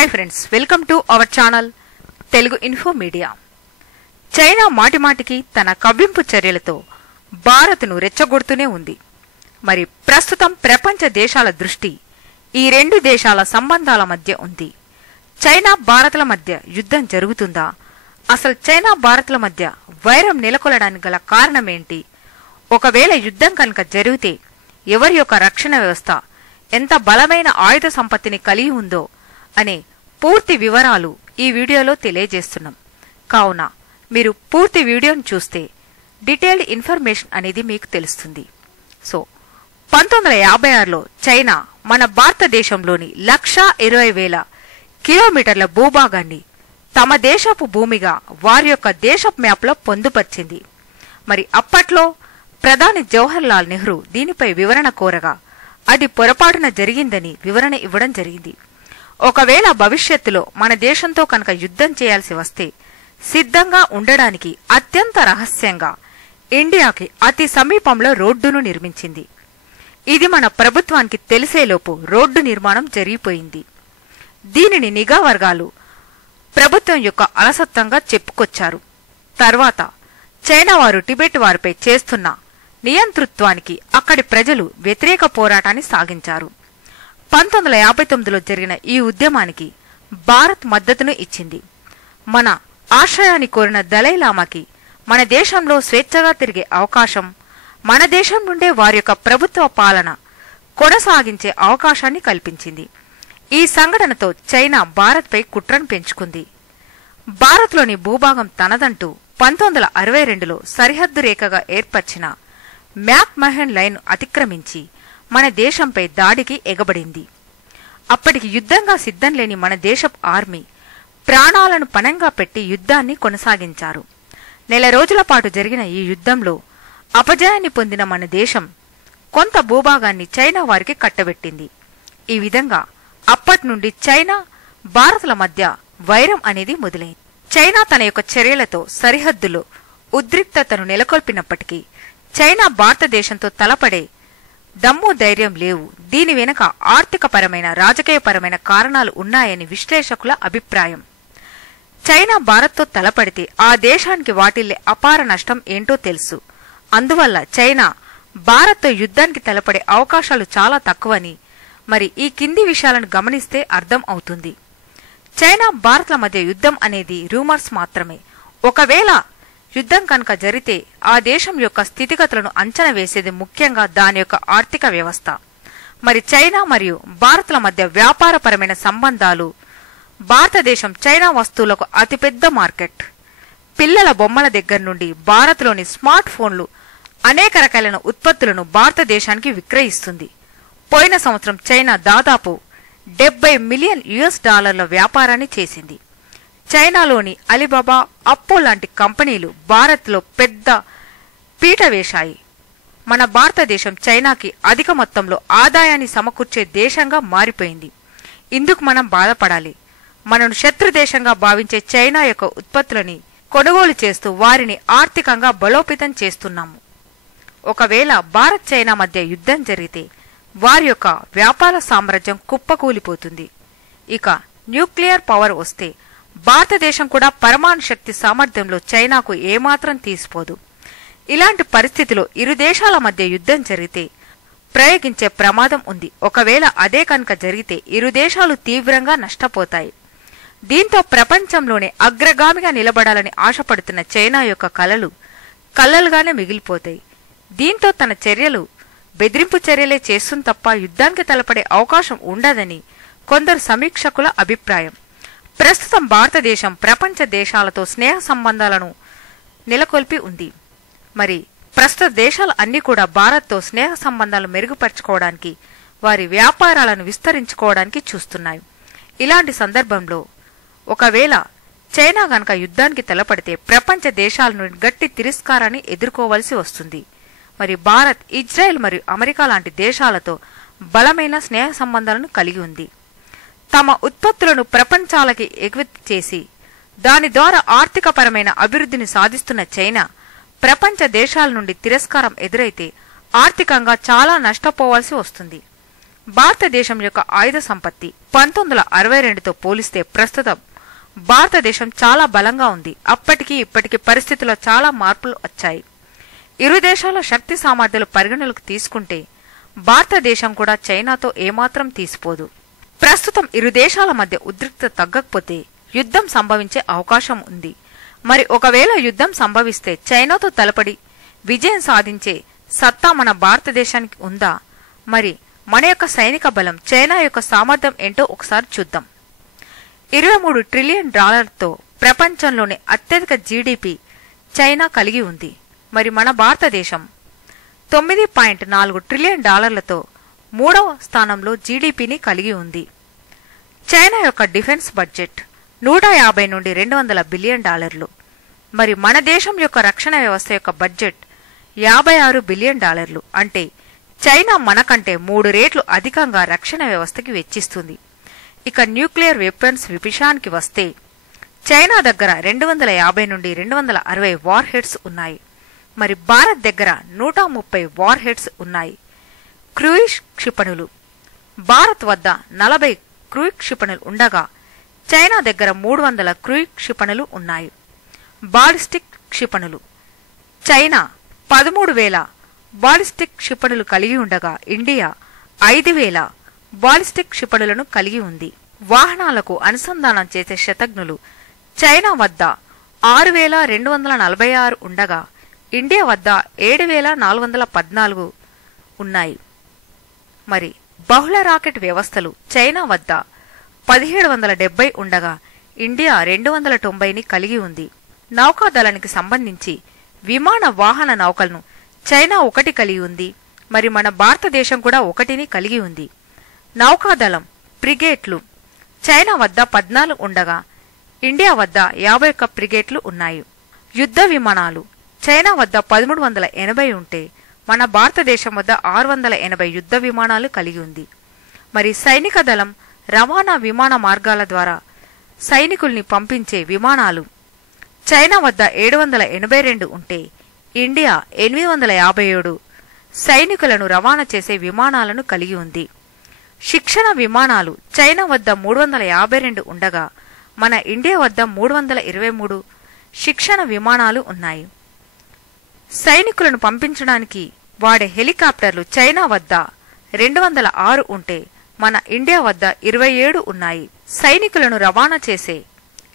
Hi friends welcome to our channel Telugu info media China మాటిమాటికి తన కవ్వింపు చర్యలతో భారత్ను రెచ్చగొడుతూనే ఉంది. మరి ప్రస్తుతం ప్రపంచ దేశాల దృష్టి ఈ రెండు దేశాల సంబంధాల మధ్య ఉంది. చైనా భారత్ల మధ్య యుద్ధం జరుగుతుందా? అసలు చైనా భారత్ల మధ్య వైరం నెలకొలడానికి గల కారణమేంటి? ఒకవేళ యుద్ధం కనుక జరిగితే ఎవరి యొక్క రక్షణ వ్యవస్థ ఎంత బలమైన ఆయుధ సంపత్తిని కలిగి ఉందో అనే పూర్తి వివరాలు ఈ వీడియోలో తెలియజేస్తున్నాం. కావున మీరు పూర్తి వీడియోను చూస్తే డీటెయిల్డ్ ఇన్ఫర్మేషన్ అనేది మీకు తెలుస్తుంది. సో పంతొమ్మిది వందల యాభై ఆరులో చైనా మన భారతదేశంలోని లక్షా ఇరవై వేల కిలోమీటర్ల భూభాగాన్ని తమ దేశపు భూమిగా వారి యొక్క దేశపు మ్యాప్లో పొందుపర్చింది. మరి అప్పట్లో ప్రధాని జవహర్ లాల్ నెహ్రూ దీనిపై వివరణ కోరగా అది పొరపాటున జరిగిందని వివరణ ఇవ్వడం జరిగింది. ఒకవేళ భవిష్యత్తులో మన దేశంతో కనుక యుద్ధం చేయాల్సి వస్తే సిద్ధంగా ఉండడానికి అత్యంత రహస్యంగా ఇండియాకి అతి సమీపంలో రోడ్డును నిర్మించింది. ఇది మన ప్రభుత్వానికి తెలిసేలోపు రోడ్డు నిర్మాణం జరిగిపోయింది. దీనిని నిఘా వర్గాలు ప్రభుత్వం యొక్క అలసత్వంగా చెప్పుకొచ్చారు. తర్వాత చైనా వారు టిబెట్ వారిపై చేస్తున్న నియంతృత్వానికి అక్కడి ప్రజలు వ్యతిరేక పోరాటాన్ని సాగించారు. పంతొమ్మిది వందల యాభై తొమ్మిదిలో జరిగిన ఈ ఉద్యమానికి భారత్ మద్దతును ఇచ్చింది. మన ఆశ్రయాన్ని కోరిన దలైలామాకి మన దేశంలో స్వేచ్ఛగా తిరిగే అవకాశం మన దేశం నుండే వారి యొక్క ప్రభుత్వ పాలన కొనసాగించే అవకాశాన్ని కల్పించింది. ఈ సంఘటనతో చైనా భారత్పై కుట్రను పెంచుకుంది. భారత్లోని భూభాగం తనదంటూ పంతొమ్మిది వందల అరవై రెండులో సరిహద్దు రేఖగా ఏర్పరిచిన మ్యాక్ మహన్ లైన్ అతిక్రమించి మన దేశంపై దాడికి ఎగబడింది. అప్పటికి యుద్ధంగా సిద్ధం లేని మన దేశపు ఆర్మీ ప్రాణాలను పణంగా పెట్టి యుద్ధాన్ని కొనసాగించారు. నెల రోజుల పాటు జరిగిన ఈ యుద్ధంలో అపజయాన్ని పొందిన మన దేశం కొంత భూభాగాన్ని చైనా వారికి కట్టబెట్టింది. ఈ విధంగా అప్పటి నుండి చైనా భారత్ల మధ్య వైరం అనేది మొదలైంది. చైనా తన యొక్క చర్యలతో సరిహద్దులో ఉద్రిక్తతను నెలకొల్పినప్పటికీ చైనా భారతదేశంతో తలపడే దమ్ము ధైర్యం లేవు. దీని వెనుక ఆర్థికపరమైన రాజకీయపరమైన కారణాలు ఉన్నాయని విశ్లేషకుల అభిప్రాయం. చైనా భారత్తో తలపడితే ఆ దేశానికి వాటిల్లే అపార నష్టం ఏంటో తెలుసు. అందువల్ల చైనా భారత్తో యుద్ధానికి తలపడే అవకాశాలు చాలా తక్కువని మరి ఈ కింది విషయాలను గమనిస్తే అర్థం అవుతుంది. చైనా భారత్ల మధ్య యుద్ధం అనేది రూమర్స్ మాత్రమే. ఒకవేళ యుద్ధం కనుక జరిగితే ఆ దేశం యొక్క స్థితిగతులను అంచనా వేసేది ముఖ్యంగా దాని యొక్క ఆర్థిక వ్యవస్థ. మరి చైనా మరియు భారత్ల మధ్య వ్యాపారపరమైన సంబంధాలు భారతదేశం చైనా వస్తువులకు అతిపెద్ద మార్కెట్. పిల్లల బొమ్మల దగ్గర నుండి భారత్లోని స్మార్ట్ ఫోన్లు అనేక రకాలైన ఉత్పత్తులను భారతదేశానికి విక్రయిస్తుంది. పోయిన సంవత్సరం చైనా దాదాపు డెబ్బై మిలియన్ యుఎస్ డాలర్ల వ్యాపారాన్ని చేసింది. చైనాలోని అలీబాబా అప్పో లాంటి కంపెనీలు భారత్లో పెద్ద పీట వేశాయి. మన భారతదేశం చైనాకి అధిక మొత్తంలో ఆదాయాన్ని సమకూర్చే దేశంగా మారిపోయింది. ఇందుకు మనం బాధపడాలి. మనను శత్రు దేశంగా భావించే చైనా యొక్క ఉత్పత్తులని కొనుగోలు చేస్తూ వారిని ఆర్థికంగా బలోపేతం చేస్తున్నాము. ఒకవేళ భారత్ చైనా మధ్య యుద్ధం జరిగితే వారి యొక్క వ్యాపార సామ్రాజ్యం కుప్పకూలిపోతుంది. ఇక న్యూక్లియర్ పవర్ వస్తే భారతదేశం కూడా పరమాణు శక్తి సామర్థ్యంలో చైనాకు ఏమాత్రం తీసిపోదు. ఇలాంటి పరిస్థితిలో ఇరు దేశాల మధ్య యుద్ధం జరిగితే ప్రయోగించే ప్రమాదం ఉంది. ఒకవేళ అదే కనుక జరిగితే ఇరు దేశాలు తీవ్రంగా నష్టపోతాయి. దీంతో ప్రపంచంలోనే అగ్రగామిగా నిలబడాలని ఆశపడుతున్న చైనా యొక్క కలలు కలలుగానే మిగిలిపోతాయి. దీంతో తన చర్యలు బెదిరింపు చర్యలే చేస్తుంది తప్ప యుద్ధానికి తలపడే అవకాశం ఉండదని కొందరు సమీక్షకుల అభిప్రాయం. ప్రస్తుతం భారతదేశం ప్రపంచ దేశాలతో స్నేహ సంబంధాలను నెలకొల్పి ఉంది. మరి ప్రస్తుత దేశాలు అన్నీ కూడా భారత్తో స్నేహ సంబంధాలు మెరుగుపరచుకోవడానికి వారి వ్యాపారాలను విస్తరించుకోవడానికి చూస్తున్నాయి. ఇలాంటి సందర్భంలో ఒకవేళ చైనా గనక యుద్ధానికి తలపడితే ప్రపంచ దేశాల నుండి గట్టి తిరస్కారాన్ని ఎదుర్కోవలసి వస్తుంది. మరి భారత్ ఇజ్రాయెల్ మరియు అమెరికా లాంటి దేశాలతో బలమైన స్నేహ సంబంధాలను కలిగి ఉంది. తమ ఉత్పత్తులను ప్రపంచాలకి ఎగుమతి చేసి దాని ద్వారా ఆర్థికపరమైన అభివృద్ధిని సాధిస్తున్న చైనా ప్రపంచ దేశాల నుండి తిరస్కారం ఎదురైతే ఆర్థికంగా చాలా నష్టపోవాల్సి వస్తుంది. భారతదేశం యొక్క ఆయుధ సంపత్తి పంతొమ్మిది వందల అరవై రెండుతో పోలిస్తే ప్రస్తుతం భారతదేశం చాలా బలంగా ఉంది. అప్పటికి ఇప్పటికి పరిస్థితుల్లో చాలా మార్పులు వచ్చాయి. ఇరు దేశాల శక్తి సామర్థ్యాలు పరిగణలోకి తీసుకుంటే భారతదేశం కూడా చైనాతో ఏమాత్రం తీసిపోదు. ప్రస్తుతం ఇరు దేశాల మధ్య ఉద్రిక్త తగ్గకపోతే యుద్ధం సంభవించే అవకాశం ఉంది. మరి ఒకవేళ యుద్ధం సంభవిస్తే చైనాతో తలపడి విజయం సాధించే సత్తా మన భారతదేశానికి ఉందా? మరి మన యొక్క సైనిక బలం చైనా యొక్క సామర్థ్యం ఏంటో ఒకసారి చూద్దాం. ఇరవై మూడు ట్రిలియన్ డాలర్తో ప్రపంచంలోని అత్యధిక జీడిపి చైనా కలిగి ఉంది. మరి మన భారతదేశం తొమ్మిది పాయింట్ నాలుగు ట్రిలియన్ డాలర్లతో మూడవ స్థానంలో జీడిపిని కలిగి ఉంది. చైనా యొక్క డిఫెన్స్ బడ్జెట్ నూట యాభై నుండి రెండు వందల బిలియన్ డాలర్లు. మరి మన దేశం యొక్క రక్షణ వ్యవస్థ యొక్క బడ్జెట్ యాభై ఆరు బిలియన్ డాలర్లు. అంటే చైనా మనకంటే మూడు రేట్లు అధికంగా రక్షణ వ్యవస్థకి వెచ్చిస్తుంది. ఇక న్యూక్లియర్ వెపన్స్ విపిషానికి వస్తే చైనా దగ్గర రెండు వందల యాభై నుండి రెండు వందల అరవై వార్ హెడ్స్ ఉన్నాయి. మరి భారత్ దగ్గర నూట ముప్పై వార్ హెడ్స్ ఉన్నాయి. క్రూయిష్ క్షిపణులు. భారత్ వద్ద నలభై క్రూయి క్షిపణులు ఉండగా చైనా దగ్గర మూడు వందల క్రూయి క్షిపణులు ఉన్నాయి. బాలిస్టిక్ క్షిపణులు. చైనా పదమూడు వేల బాలిస్టిక్ క్షిపణులు కలిగి ఉండగా ఇండియా ఐదు వేల బాలిస్టిక్ క్షిపణులను కలిగి ఉంది. వాహనాలకు అనుసంధానం చేసే శతజ్ఞులు చైనా వద్ద ఆరు వేల రెండు వందల నలభై ఆరు ఉండగా ఇండియా వద్ద ఏడు వేల నాలుగు వందల పద్నాలుగు ఉన్నాయి. మరి బహుళ రాకెట్ వ్యవస్థలు చైనా వద్ద పదిహేడు వందల డెబ్బై ఉండగా ఇండియా రెండు వందల తొంభైని కలిగి ఉంది. నౌకాదళానికి సంబంధించి విమాన వాహన నౌకలను చైనా ఒకటి కలిగి ఉంది. మరి మన భారతదేశం కూడా ఒకటిని కలిగి ఉంది. నౌకాదళం ప్రిగేట్లు చైనా వద్ద పద్నాలుగు ఉండగా ఇండియా వద్ద యాభై ఒక్క ప్రిగేట్లు ఉన్నాయి. యుద్ధ విమానాలు చైనా వద్ద పదమూడు వందల ఎనభై ఉంటే మన భారతదేశం వద్ద ఆరు వందల ఎనభై యుద్ధ విమానాలు కలిగి ఉంది. మరి సైనిక దళం రవాణా విమాన మార్గాల ద్వారా సైనికుల్ని పంపించే విమానాలు చైనా వద్ద ఏడు వందల ఎనభై రెండు ఉంటే ఇండియా ఎనిమిది వందల యాభై ఏడు సైనికులను రవాణా చేసే విమానాలను కలిగి ఉంది. శిక్షణ విమానాలు చైనా వద్ద మూడు వందల యాభై రెండు ఉండగా మన ఇండియా వద్ద మూడు వందల ఇరవై మూడు శిక్షణ విమానాలు ఉన్నాయి. సైనికులను పంపించడానికి వాడే హెలికాప్టర్లు చైనా వద్ద రెండు వందల ఆరు ఉంటే మన ఇండియా వద్ద ఇరవై ఏడు ఉన్నాయి. సైనికులను రవాణా చేసే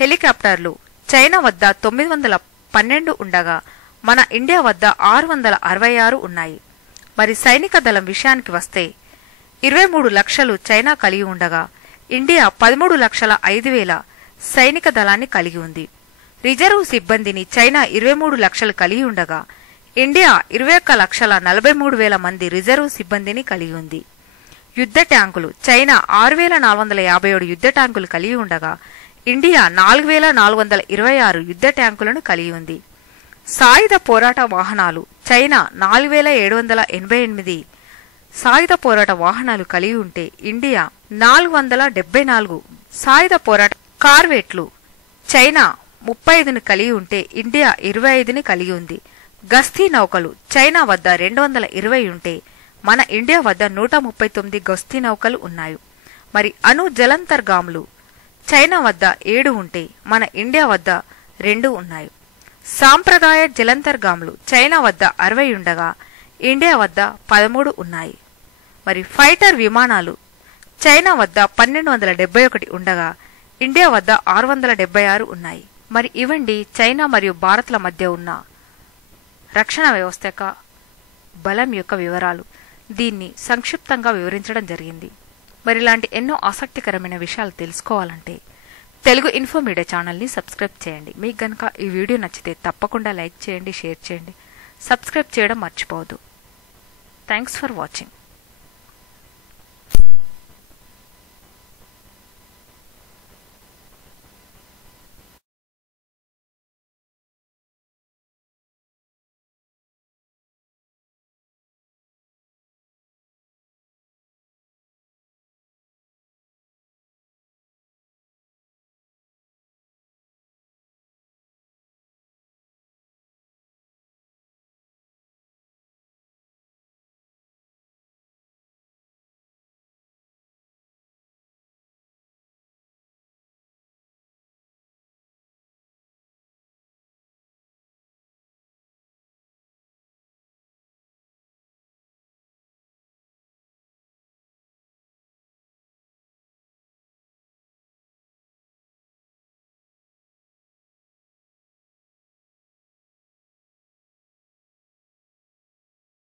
హెలికాప్టర్లు చైనా వద్ద తొమ్మిది వందల పన్నెండు ఉండగా మన ఇండియా వద్ద ఆరు వందల అరవై ఆరు ఉన్నాయి. మరి సైనిక దళం విషయానికి వస్తే ఇరవై మూడు లక్షలు చైనా కలిగి ఉండగా ఇండియా పదమూడు లక్షల ఐదు వేల సైనిక దళాన్ని కలిగి ఉంది. రిజర్వ్ సిబ్బందిని చైనా ఇరవై మూడు లక్షలు కలిగి ఉండగా ఇండియా ఇరవై ఒక్క లక్షల నలభై మూడు వేల మంది రిజర్వ్ సిబ్బందిని కలిగి ఉంది. యుద్ధ ట్యాంకులు చైనా ఆరు వేల నాలుగు వందల యాభై ఏడు యుద్ధ ట్యాంకులు కలిగి ఉండగా ఇండియా నాలుగు వేల నాలుగు వందల ఇరవై ఆరు యుద్ధ ట్యాంకులను కలిగి ఉంది. సాయుధ పోరాట వాహనాలు చైనా నాలుగు వేల ఏడు వందల ఎనభై ఎనిమిది సాయుధ పోరాట వాహనాలు కలిగి ఉంటే ఇండియా నాలుగు వందల డెబ్బై నాలుగు సాయుధ పోరాట కార్వేట్లు చైనా ముప్పై ఐదుని కలిగి ఉంటే ఇండియా ఇరవై ఐదుని కలిగి ఉంది. గస్తీ నౌకలు చైనా వద్ద రెండు వందల ఇరవై ఉంటే మన ఇండియా వద్ద నూట ముప్పై తొమ్మిది గస్తీ నౌకలు ఉన్నాయి. మరి అణు జలంతర్గాములు చైనా వద్ద ఏడు ఉంటే మన ఇండియా వద్ద రెండు ఉన్నాయి. సాంప్రదాయ జలంతర్గాములు చైనా వద్ద అరవై ఉండగా ఇండియా వద్ద పదమూడు ఉన్నాయి. మరి ఫైటర్ విమానాలు చైనా వద్ద పన్నెండు వందల డెబ్బై ఒకటి ఉండగా ఇండియా వద్ద ఆరు వందల డెబ్బై ఆరు ఉన్నాయి. మరి ఇవండి చైనా మరియు భారత్ల మధ్య ఉన్న రక్షణ వ్యవస్థ యొక్క బలం యొక్క వివరాలు. దీన్ని సంక్షిప్తంగా వివరించడం జరిగింది. మరి ఇలాంటి ఎన్నో ఆసక్తికరమైన విషయాలు తెలుసుకోవాలంటే తెలుగు ఇన్ఫో మీడియా ఛానల్ని సబ్స్క్రైబ్ చేయండి. మీకు గనక ఈ వీడియో నచ్చితే తప్పకుండా లైక్ చేయండి షేర్ చేయండి. సబ్స్క్రైబ్ చేయడం మర్చిపోవద్దు. Thanks for watching